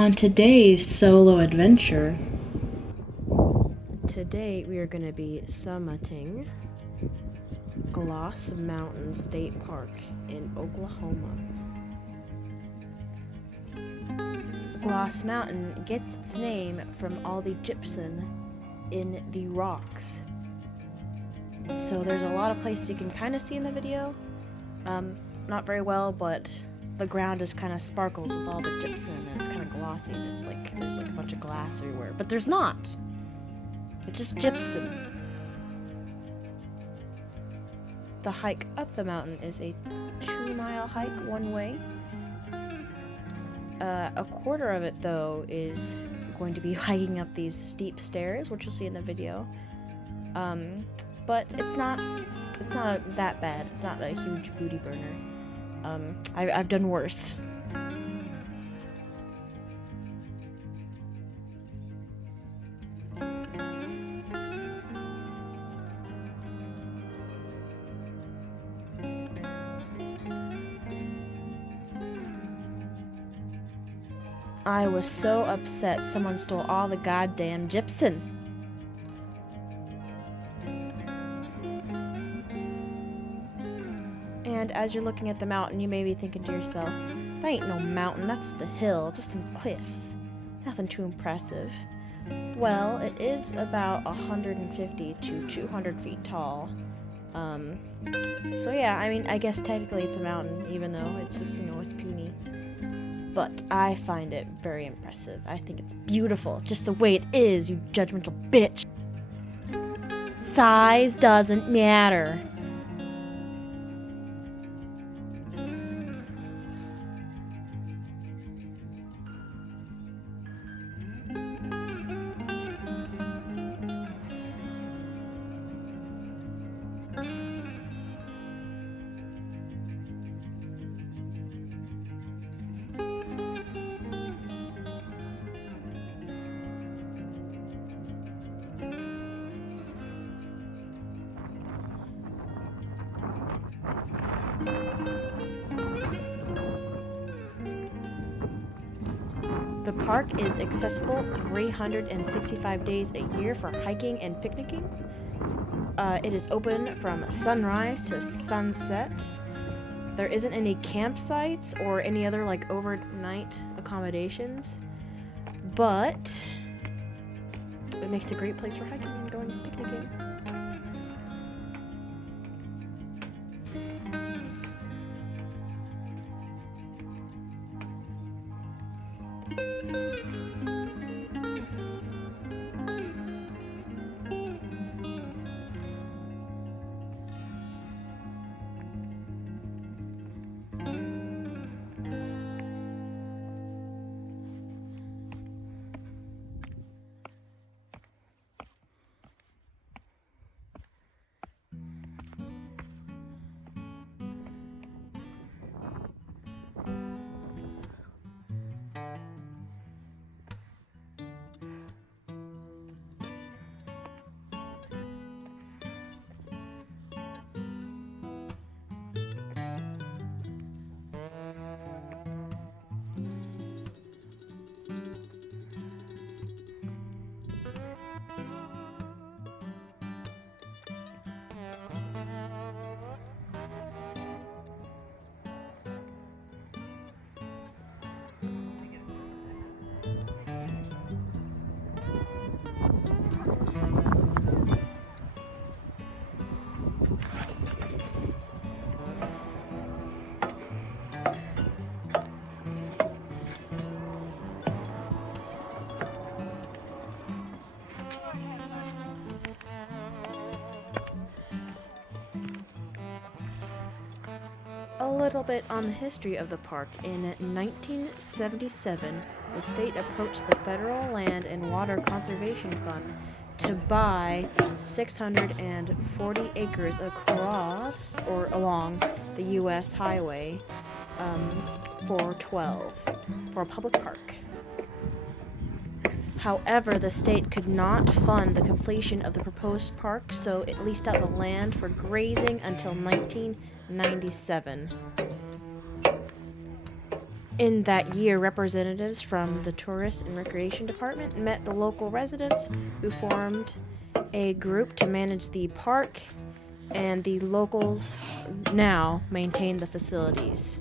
On today's solo adventure, today we are going to be summiting Gloss Mountain State Park in Oklahoma. Gloss Mountain gets its name from all the gypsum in the rocks. So there's a lot of places you can kind of see in the video. Not very well, but the ground is kind of sparkles with all the gypsum, and it's kind of glossy, and it's like there's like a bunch of glass everywhere, but there's not. It's just gypsum. The hike up the mountain is a 2-mile hike one way. A quarter of it, though, is going to be hiking up these steep stairs, which you'll see in the video. But it's not that bad. It's not a huge booty burner. I've done worse. I was so upset someone stole all the goddamn gypsum. And as you're looking at the mountain, you may be thinking to yourself, that ain't no mountain, that's just a hill, just some cliffs. Nothing too impressive. Well, it is about 150 to 200 feet tall. So yeah, I mean, I guess technically it's a mountain, even though it's just, it's puny. But I find it very impressive. I think it's beautiful, just the way it is, you judgmental bitch. Size doesn't matter. The park is accessible 365 days a year for hiking and picnicking. It is open from sunrise to sunset. There isn't any campsites or any other overnight accommodations, but it makes a great place for hiking and going picnicking. A little bit on the history of the park. In 1977, the state approached the Federal Land and Water Conservation Fund to buy 640 acres across or along the U.S. highway for a public park. However, the state could not fund the completion of the proposed park, so it leased out the land for grazing until 1997. In that year, representatives from the Tourist and Recreation Department met the local residents who formed a group to manage the park, and the locals now maintain the facilities.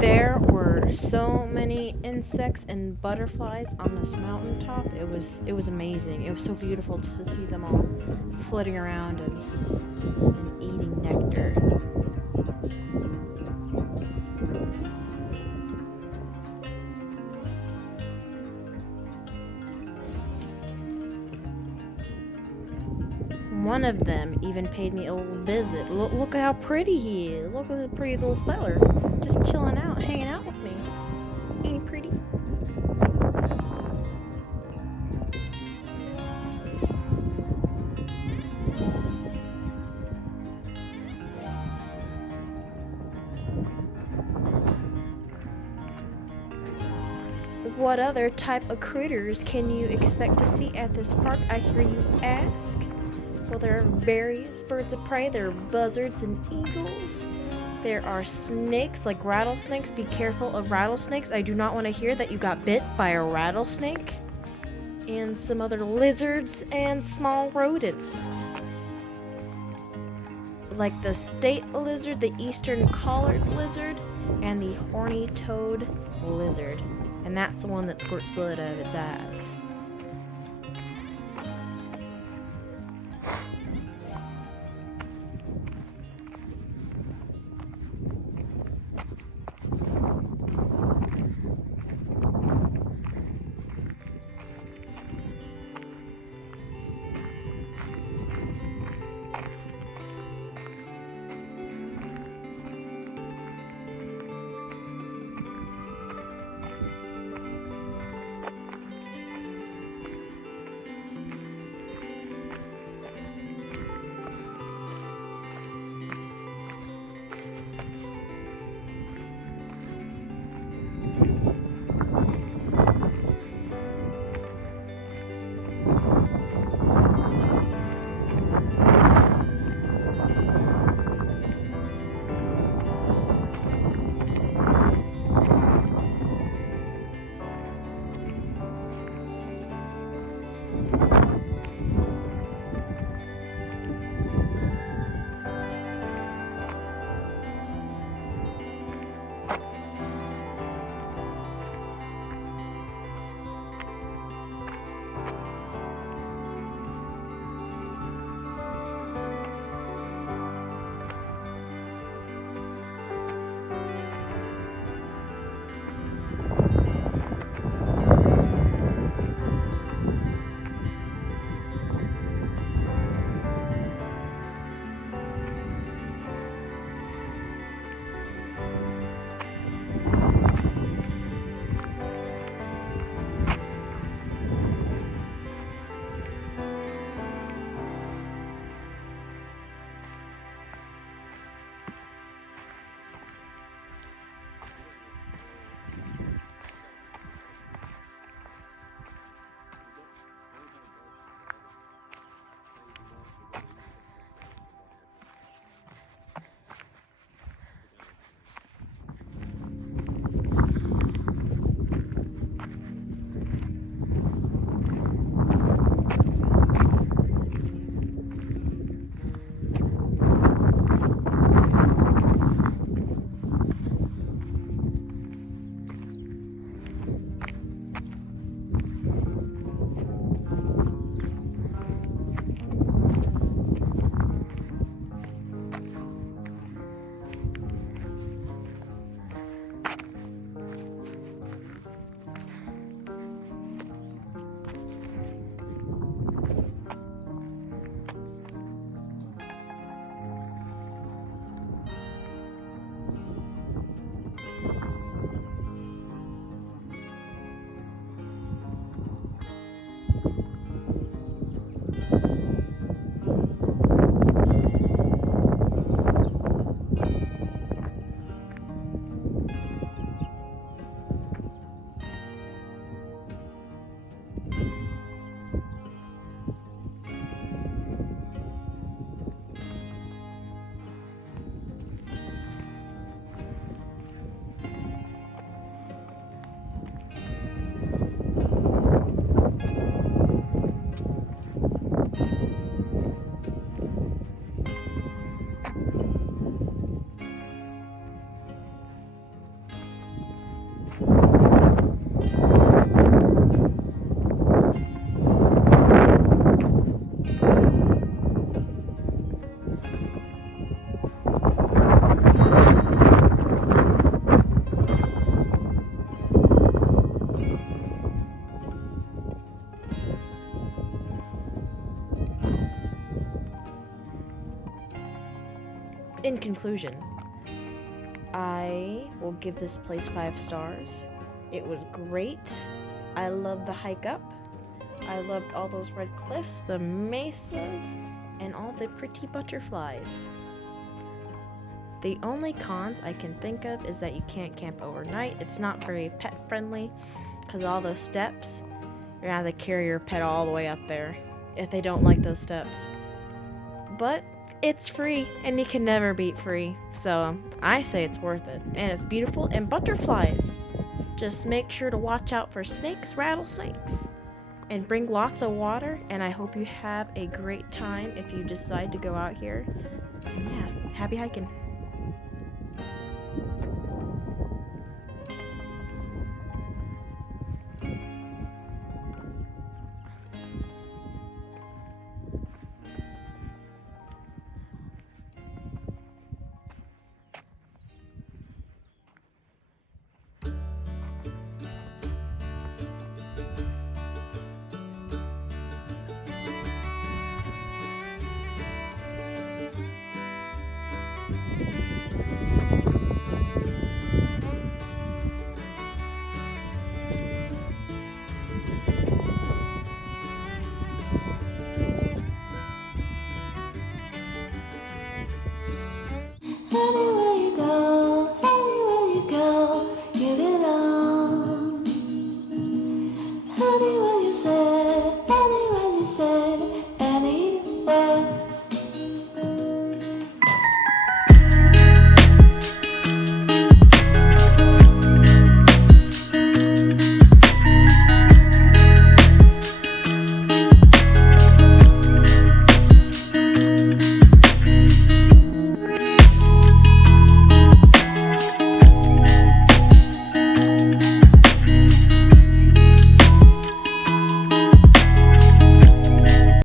There were so many insects and butterflies on this mountaintop. It was amazing. It was so beautiful just to see them all flitting around and eating nectar. One of them even paid me a little visit. Look at how pretty he is. Look at the pretty little feller. Just chilling out, hanging out with me. Ain't he pretty? What other type of critters can you expect to see at this park, I hear you ask? Well, there are various birds of prey. There are buzzards and eagles. There are snakes, like rattlesnakes. Be careful of rattlesnakes. I do not want to hear that you got bit by a rattlesnake. And some other lizards and small rodents, like the state lizard, the eastern collared lizard, and the horny toad lizard. And that's the one that squirts blood out of its eyes. in conclusion, I will give this place 5 stars. It was great. I loved the hike up. I loved all those red cliffs, the mesas, and all the pretty butterflies. The only cons I can think of is that you can't camp overnight. It's not very pet friendly because all those steps, you're gonna have to carry your pet all the way up there if they don't like those steps. But it's free and you can never beat free. So I say it's worth it, and it's beautiful, and butterflies. Just make sure to watch out for snakes, rattlesnakes, and bring lots of water, and I hope you have a great time if you decide to go out here. And yeah, happy hiking.